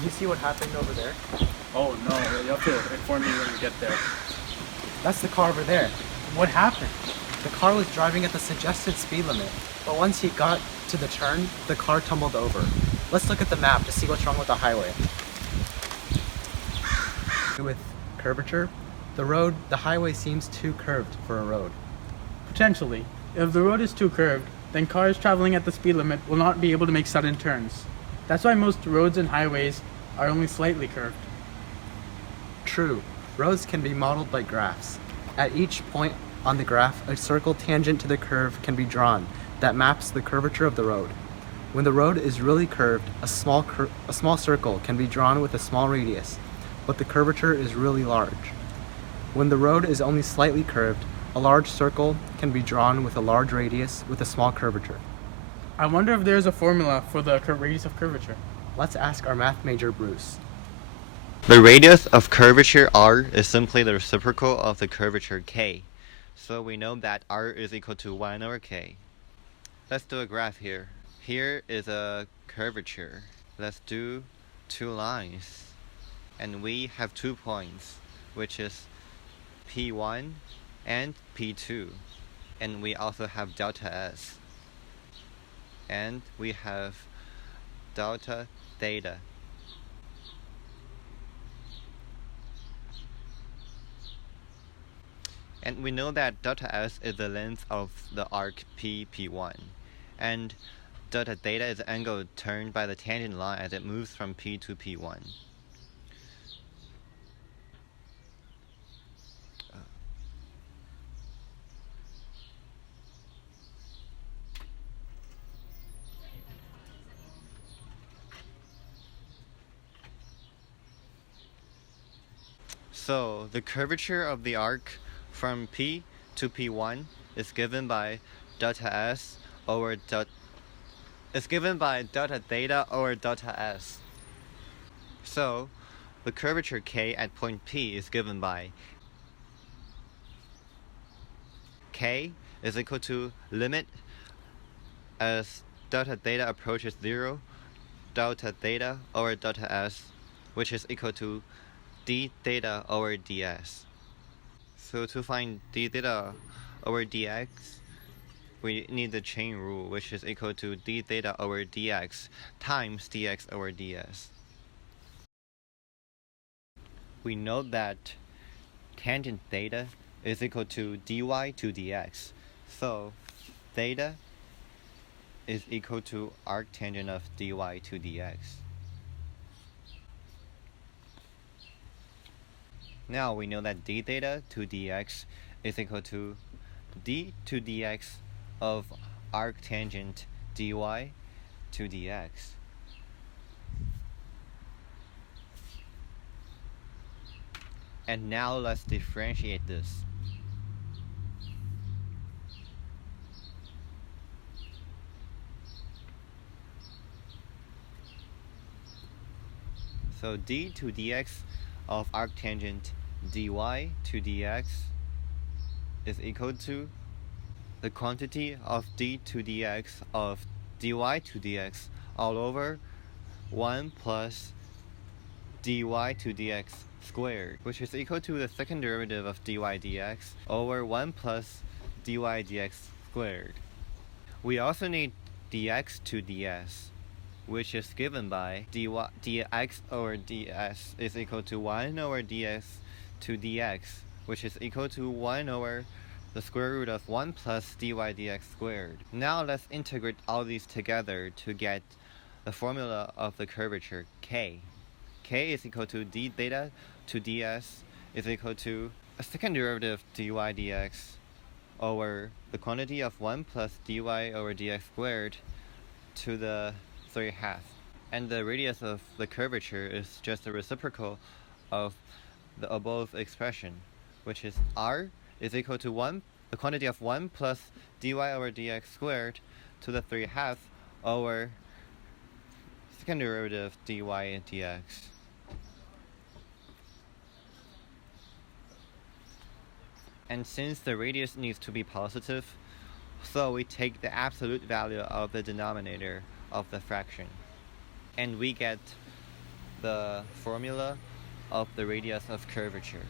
Did you see what happened over there? Oh no, you have to inform me when you get there. That's the car over there. What happened? The car was driving at the suggested speed limit, but once he got to the turn, the car tumbled over. Let's look at the map to see what's wrong with the highway. With curvature, the highway seems too curved for a road. Potentially. If the road is too curved, then cars traveling at the speed limit will not be able to make sudden turns. That's why most roads and highways are only slightly curved. True, roads can be modeled like graphs. At each point on the graph, a circle tangent to the curve can be drawn that maps the curvature of the road. When the road is really curved, a small circle can be drawn with a small radius, but the curvature is really large. When the road is only slightly curved, a large circle can be drawn with a large radius with a small curvature. I wonder if there's a formula for the radius of curvature. Let's ask our math major, Bruce. The radius of curvature r is simply the reciprocal of the curvature k. So we know that r is equal to 1 over k. Let's do a graph here. Here is a curvature. Let's do two lines. And we have 2 points, which is P1 and P2. And we also have delta S. And we have delta theta. And we know that delta S is the length of the arc P1. And delta theta is the angle turned by the tangent line as it moves from P to P1. So the curvature of the arc from P to P1 is given by delta S over delta theta over delta S. So the curvature K at point P is given by K is equal to limit as delta theta approaches 0, delta theta over delta S, which is equal to d theta over ds. So to find d theta over dx, we need the chain rule, which is equal to d theta over dx times dx over ds. We know that tangent theta is equal to dy to dx. So theta is equal to arctangent of dy to dx. Now we know that d theta to dx is equal to d to dx of arctangent dy to dx. And now let's differentiate this. So d to dx of arctangent dy to dx is equal to the quantity of d to dx of dy to dx all over 1 plus dy to dx squared, which is equal to the second derivative of dy dx over 1 plus dy dx squared. We also need dx to ds, which is given by dx over ds is equal to 1 over dx to dx, which is equal to 1 over the square root of 1 plus dy dx squared. Now let's integrate all these together to get the formula of the curvature k. K is equal to d theta to ds is equal to a second derivative dy dx over the quantity of 1 plus dy over dx squared to the 3/2. And the radius of the curvature is just the reciprocal of the above expression, which is r is equal to the quantity of 1 plus dy over dx squared to the 3/2 over second derivative dy and dx. And since the radius needs to be positive, so we take the absolute value of the denominator of the fraction, and we get the formula of the radius of curvature.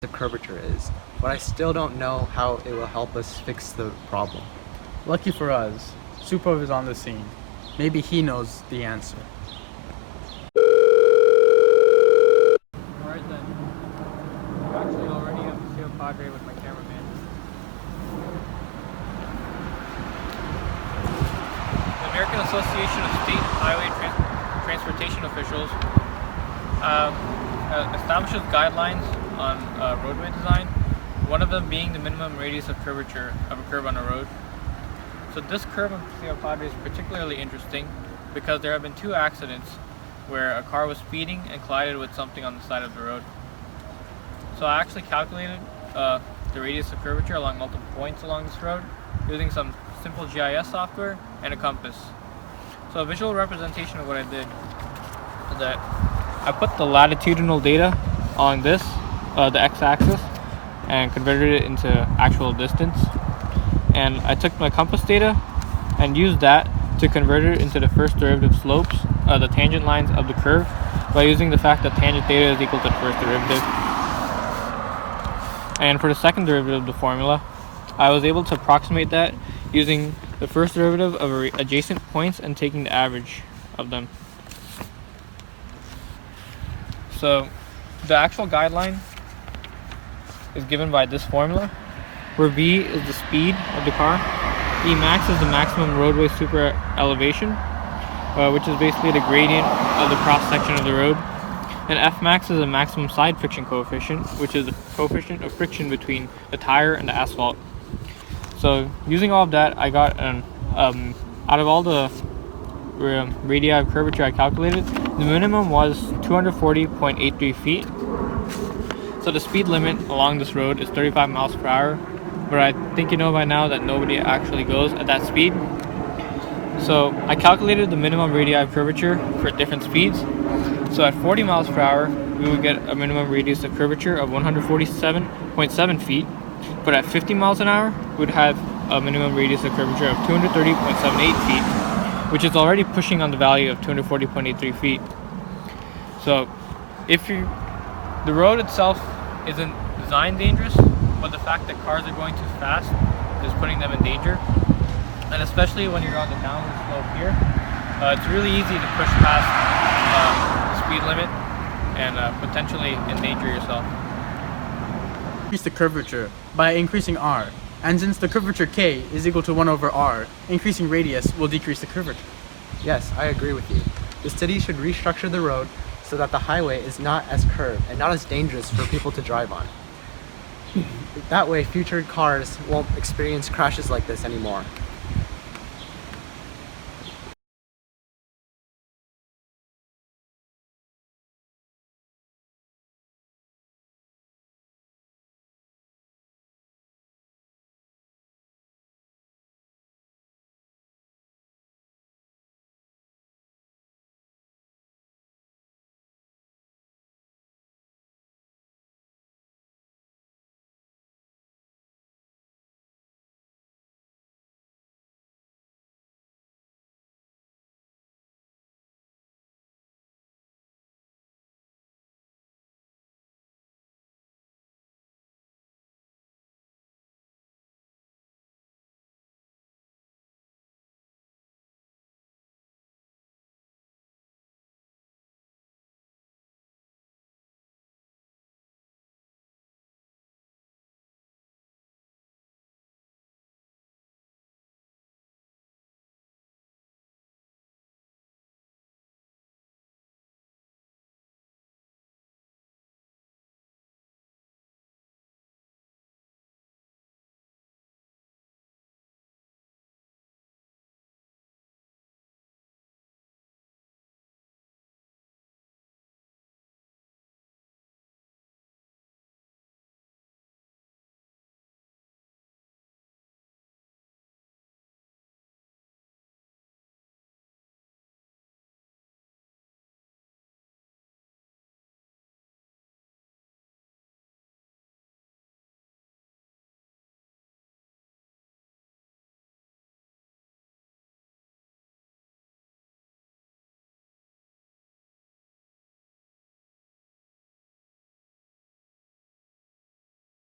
The curvature is, but I still don't know how it will help us fix the problem. Lucky for us, Supov is on the scene. Maybe he knows the answer. Alright then. You actually already have the Sierra Padre with my cameraman. The American Association of State Highway Transportation Officials establishes guidelines on roadway design, one of them being the minimum radius of curvature of a curve on a road. So this curve on Sierra Padre is particularly interesting because there have been 2 accidents where a car was speeding and collided with something on the side of the road. So I actually calculated the radius of curvature along multiple points along this road using some simple GIS software and a compass. So a visual representation of what I did is that I put the latitudinal data on this, the x-axis, and converted it into actual distance. And I took my compass data and used that to convert it into the first derivative slopes, the tangent lines of the curve, by using the fact that tangent theta is equal to the first derivative. And for the second derivative of the formula, I was able to approximate that using the first derivative of adjacent points and taking the average of them. So the actual guideline is given by this formula, where V is the speed of the car, E max is the maximum roadway super elevation, which is basically the gradient of the cross section of the road, and F max is the maximum side friction coefficient, which is the coefficient of friction between the tire and the asphalt. So using all of that, I got an out of all the radii of curvature I calculated, the minimum was 240.83 feet. So the speed limit along this road is 35 miles per hour, but I think you know by now that nobody actually goes at that speed. So I calculated the minimum radii of curvature for different speeds. So at 40 miles per hour, we would get a minimum radius of curvature of 147.7 feet, but at 50 miles an hour, we would have a minimum radius of curvature of 230.78 feet, which is already pushing on the value of 240.83 feet. So the road itself isn't designed dangerous, but the fact that cars are going too fast is putting them in danger. And especially when you're on the downward slope here, it's really easy to push past the speed limit and potentially endanger yourself. Increase the curvature by increasing r, and since the curvature k is equal to 1 over r, increasing radius will decrease the curvature. Yes, I agree with you. The city should restructure the road so that the highway is not as curved and not as dangerous for people to drive on. That way, future cars won't experience crashes like this anymore.